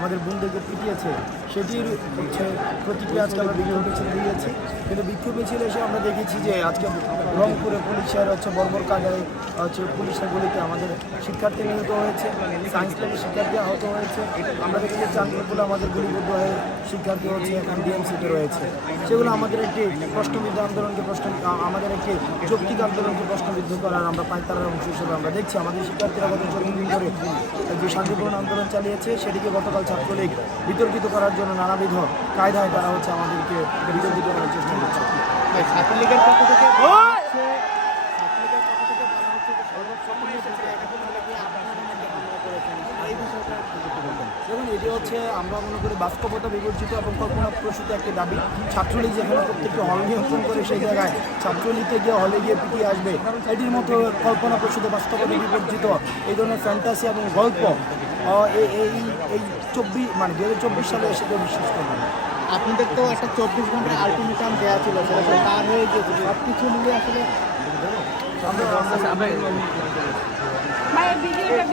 আমাদের বোনদেরকে পিটিয়েছে সেটির প্রতিক্রিয়া আজকে আমরা ভিডিও দিয়েছি। কিন্তু বিক্ষোভ মিছিল এসে আমরা দেখেছি যে আজকে রংপুরে পুলিশের হচ্ছে বর্বর কাজে হচ্ছে পুলিশের গুলিতে আমাদের শিক্ষার্থী নিহত হয়েছে সায়েন্স ল্যাবের শিক্ষার্থী আহত হয়েছে। আমরা দেখেছি চাঁদপুরে আমাদের গুলিবদ্ধ হয়ে শিক্ষার্থী হচ্ছে এখন ডিএমসিতে রয়েছে। সেগুলো আমাদের একটি প্রশ্নবিদ্ধ আন্দোলনকে প্রশ্ন, আমাদের একটি যৌক্তিক আন্দোলনকে প্রশ্নবিদ্ধ করার আমরা পাঁচতারার অংশ হিসেবে আমরা দেখছি। আমাদের শিক্ষার্থীরা গত চল্লিশ দিন ধরে যে শান্তিপূর্ণ আন্দোলন চালিয়েছে, সেটিকে গতকাল ছাত্রলীগ বিতর্কিত করার জন্য নানাবিধ কায়দায় তারা হচ্ছে আমাদেরকে বিতর্কিত করার চেষ্টা ছাত্রলীগের দেখুন, এটি হচ্ছে আমরা মনে করি বাস্তবতা বিবর্জিত এবং কল্পনা প্রসূত একটি দাবি। ছাত্রলীগ যেখানে প্রত্যেকটি হল নিয়ন্ত্রণ করে সেই জায়গায় ছাত্রলীগকে গিয়ে হলে গিয়ে পিটিয়ে আসবে, এটির মতো কল্পনা প্রসূত, বাস্তবতা বিবর্জিত এই ধরনের ফ্যান্টাসি এবং গল্প এই- এই চব্বিশ মানে দু হাজার চব্বিশ সালে এসে বিশ্বাস করবে আপনাদের তো একটা চব্বিশ ঘণ্টার আলটিমেটাম দেওয়া ছিল সেটা তো পার হয়ে গেছে সব কিছু মিলিয়ে আসলে ভাই ভিডিওটা